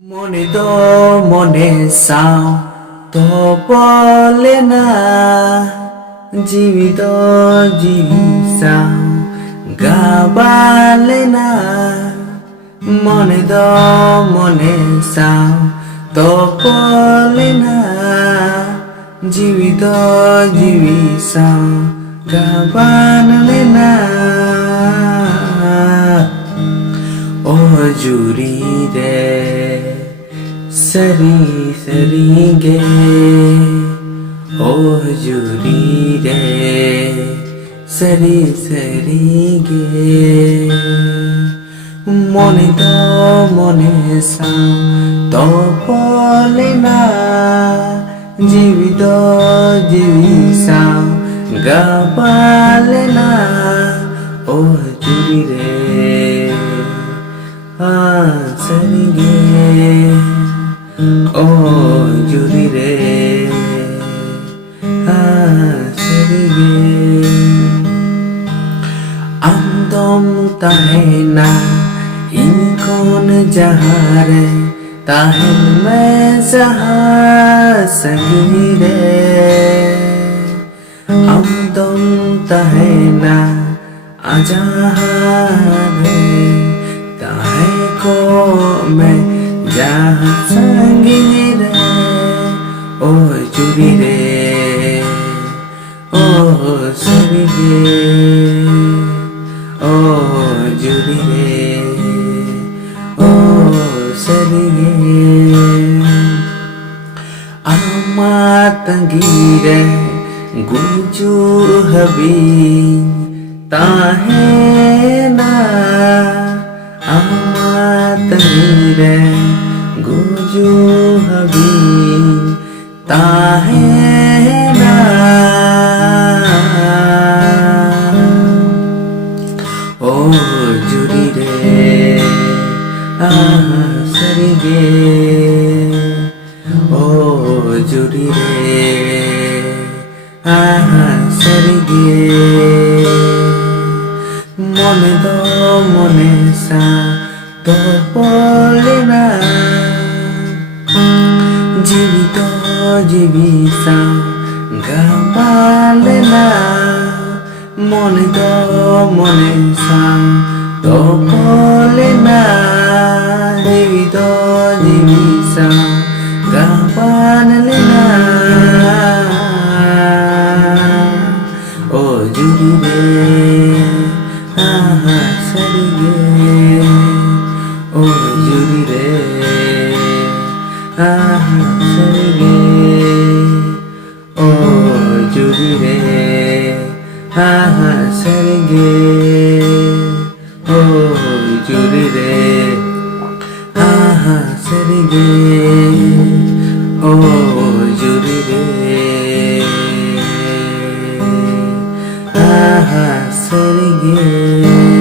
মনে তো মনে চাও তো বলে না জীবিত জীবি চাও গাবালে না মনে তো মনে চাও তো বলে না জীবিত জীবি চাও গাবালে না ओ जुरी रे सरी सरी गे ओ जुरी रे सरी सरी गे मने तो मने सा तो बोले ना जीवित जीवी सा गाबाले ना ओ जुरी रे सरी गे ओ जुरी रे सरी गे अंदम ताहे ना इन कौन जहाँ रे ताहे मैं जहाँ सही रे अंदम ताहे ना आजा रे ताहे को मैं जहाँ संगी रे ओ जुरी रे ओ सरी गे ओ जुरी रे ओ सरी गे आमा तंगी रे गुजू हबी ताहे ना आमा तंगी रे गुजू हबी ताहे ना ओ जुरी रे सरी गे ओ जुरी रे सरी गे मने तो मने सा तो बोले ना जीवित जीवी सा गाबाले ना मने तो मने सा तो बोले ना जीवित जीवी सा गाबाले ना ओ जुरी रे सरी गे ओ जुरी रे सरी गे ओ जुरी रे सरी गे ओ जुरी रे सरी गे ओ जुरी रे सरी गे